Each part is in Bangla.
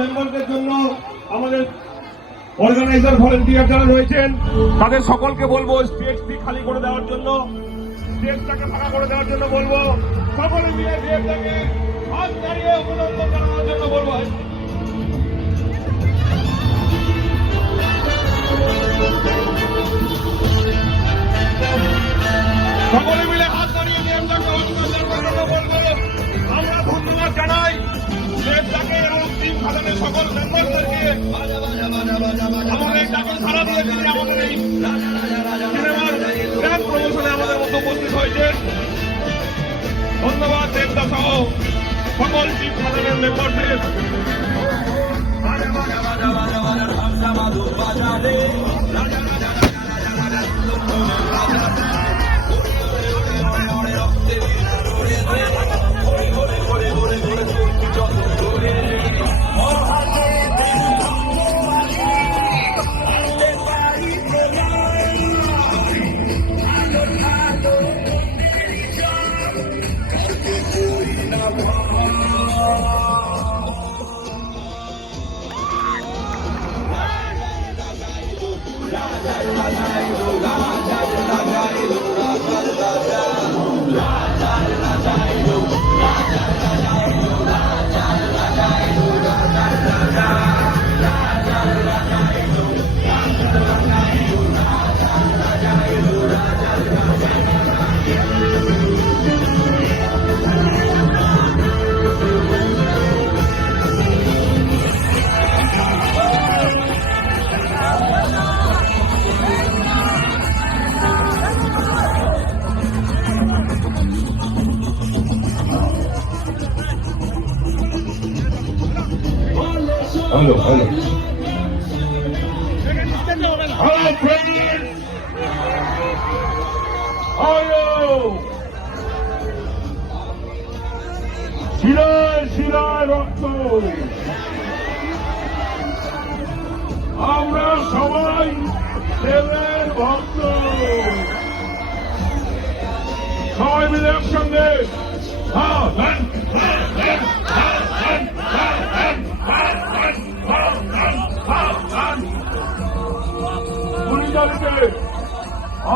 মেম্বারদের জন্য আমাদের অর্গানাইজার ভলেন্টিয়ার যারা রয়েছেন তাদের সকলকে বলবো স্টেজটি খালি করে দেওয়ার জন্য, স্টেজটাকে ফাঁকা করে দেওয়ার জন্য বলবো। সকলে মিলে দেবটাকে হাত দাঁড়িয়ে অভিনন্দন জানানোর জন্য বলবো। সকলে মিলে হাত দাঁড়িয়ে দেবটাকে অভিনন্দন জানানো বলবো। আমরা ধন্যবাদ জানাই দেবটাকে এবং টিম খাদানের সকল মেম্বারদেরকে আমাদের ডাকে সারা দিয়েছেন, আমাদের এই সিনেমার গ্র্যান্ড প্রমোশনে আমাদের মধ্যে উপস্থিত হয়েছে। ধন্যবাদ দেবদা সহ সকল টিম খাদানের মেম্বারদের। Hello. Hello, friends. Hello. শিরায় রক্ত, আমরা সবাই দেবের ভক্ত। সবাই মিলে একসঙ্গে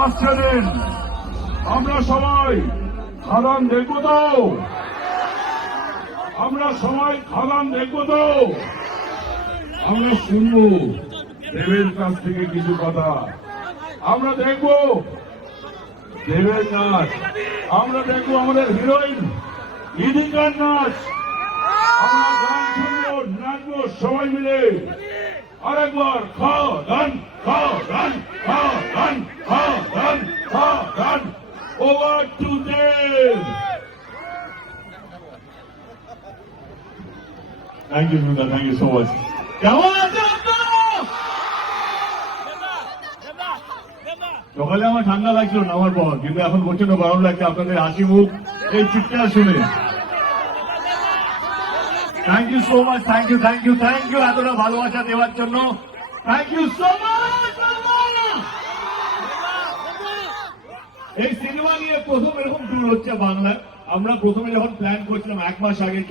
আসছে দিন, আমরা সবাই খাদান দেখবো তো, আমরা সবাই খাদান দেখবো তো, আমরা শুনবো দেবের কাছ থেকে কিছু কথা, আমরা দেখবো দেবের নাচ, আমরা দেখবো আমাদের হিরোইন ইদিকার নাচ, আমরা গান শুনবো, নাচবো সবাই মিলে। আরেকবার খাদান খাদান খাদান খাদান খাদান। Over to them. Thank you, Brunda. Thank you so much. কেমন আছে সকালে আমার ঠান্ডা লাগছিল নামার পর, কিন্তু এখন প্রচন্ড গরম লাগছে আপনাদের হাসি মুখ এই চিৎকার শুনে। Thank you so much, thank you এতটা ভালোবাসা দেওয়ার জন্য। Thank you so much. এই সিনেমা নিয়ে প্রথম এরকম ট্যুর হচ্ছে বাংলায়। আমরা প্রথমে যখন প্ল্যান করছিলাম 1 মাস আগে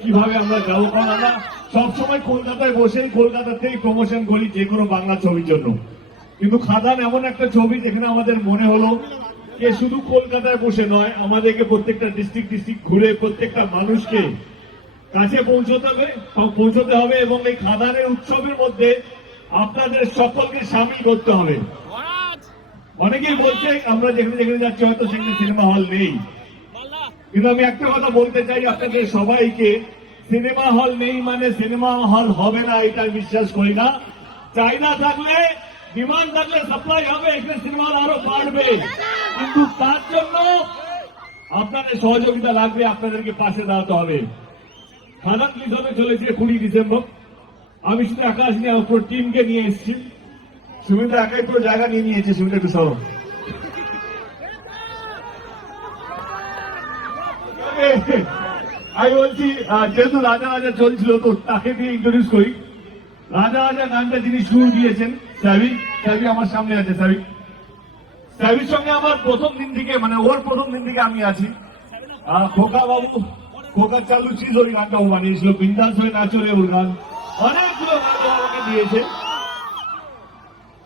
কিভাবে আমরা যাবো, কারণ আমরা সবসময় কলকাতায় বসেই কলকাতাতেই প্রমোশন করি যে কোনো বাংলা ছবির জন্য। কিন্তু খাদান এমন একটা ছবি যেখানে আমাদের মনে হলো যে শুধু কলকাতায় বসে নয়, আমাদেরকে প্রত্যেকটা ডিস্ট্রিক্ট ঘুরে প্রত্যেকটা মানুষকে কাছে পৌঁছতে হবে এবং এই খাদানের উৎসবের মধ্যে আপনাদের সকলকে সামিল করতে হবে। অনেকেই বলছে আমরা যেখানে যেখানে যাচ্ছি হয়তো সেখানে সিনেমা হল নেই, কিন্তু আমি একটা কথা বলতে চাই আপনাদের সবাইকে, সিনেমা হল নেই মানে সিনেমা হল হবে না এটা বিশ্বাস করি না। চাহিদা থাকলে, ডিমান্ড থাকলে সাপ্লাই হবে, এখানে সিনেমা হল আরো বাড়বে, কিন্তু তার জন্য আপনাদের সহযোগিতা লাগবে, আপনাদেরকে পাশে দাঁড়াতে হবে। খাদান রিলিজ হবে চলেছে 20 ডিসেম্বর। আমি শুধু একা আসিনি, পুরো টিমকে নিয়ে এসেছি। সুমিতা একাই পুরো জায়গা নিয়ে নিয়েছে। সুমিতা একটু সরো। আমি বলছি যেহেতু রাজা চলছিল তো তাকে দিয়ে ইন্ট্রোডিউস করি। রাজা রাজা গানটা যিনি সুর দিয়েছেন সাবি, সাবি আমার সামনে আছে। সাবি, সাবির সঙ্গে আমার প্রথম দিন থেকে, মানে ওর প্রথম দিন থেকে আমি আছি। খোকা বাবু, খোকা চালু ছিল ওই গানটা ও বানিয়েছিল, বিন্দাস হয়ে নাচরে ওর গান, অনেকগুলো গান ও আমাকে দিয়েছে।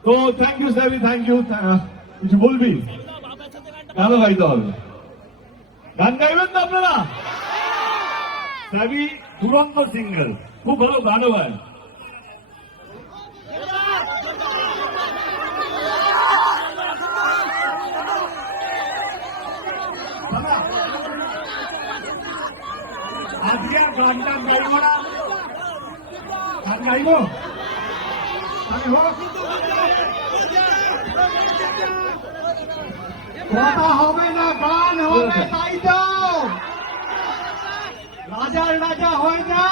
তো থ্যাংক ইউ সাবি, থ্যাংক ইউ। কিছু বলবি? গানও গাইতে হবে। গান গাইবেন তো আপনারা? সাবি দুরন্ত সিঙ্গেল, খুব ভালো গানও গায়। আজকে গান টান গাইব না, গান গাইব কথা হবে না, গান হবে, তাই তো রাজার রাজা হয় না।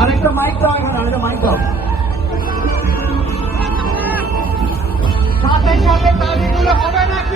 আরেকটা মাইক দাও এখানে, আরেকটা মাইক দাও। সাথে সাথে তালিগুলো হবে নাকি?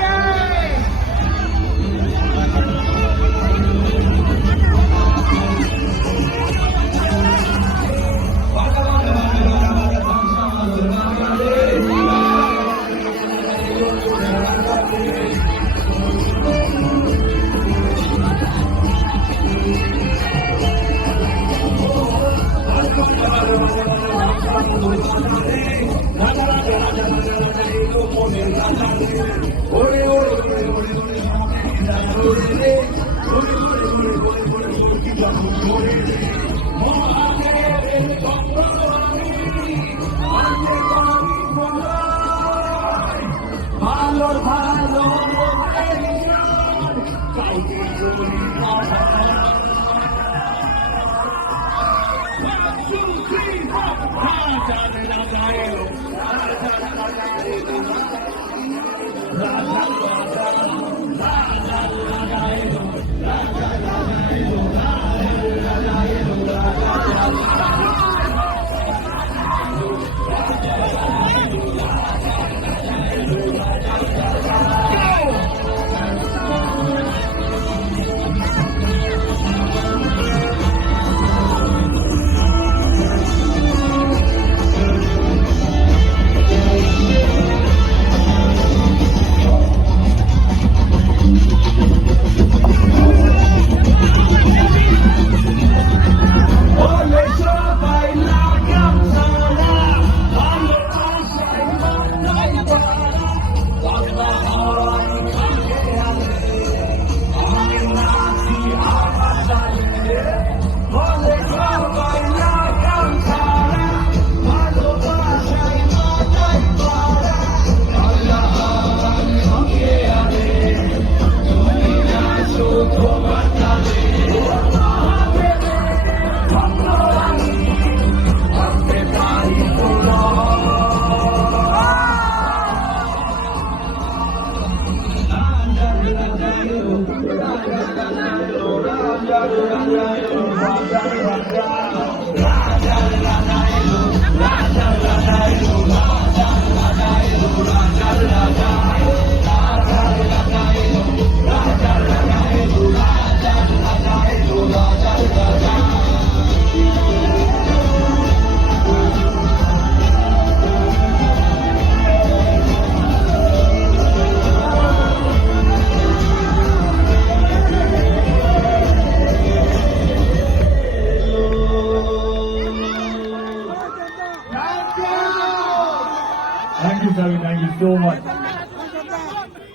Thank you, Savi. Thank you so much.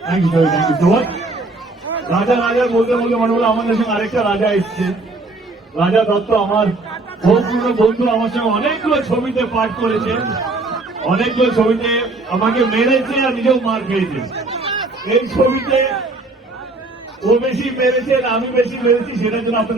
Thank you, Savi. Thank you so much. রাজা রাজা বলতে বলতে মনে হলো আমাদের সঙ্গে আরেকটা রাজা এসছে, রাজা দত্ত। আমার বহু বন্ধু, আমার সঙ্গে অনেকগুলো ছবিতে পাঠ করেছে, অনেকগুলো ছবিতে আমাকে মেরেছে আর নিজেও মার খেয়েছে। এই ছবিতে ও বেশি মেরেছে, আমি বেশি মেরেছি, সেটার জন্য আপনাদের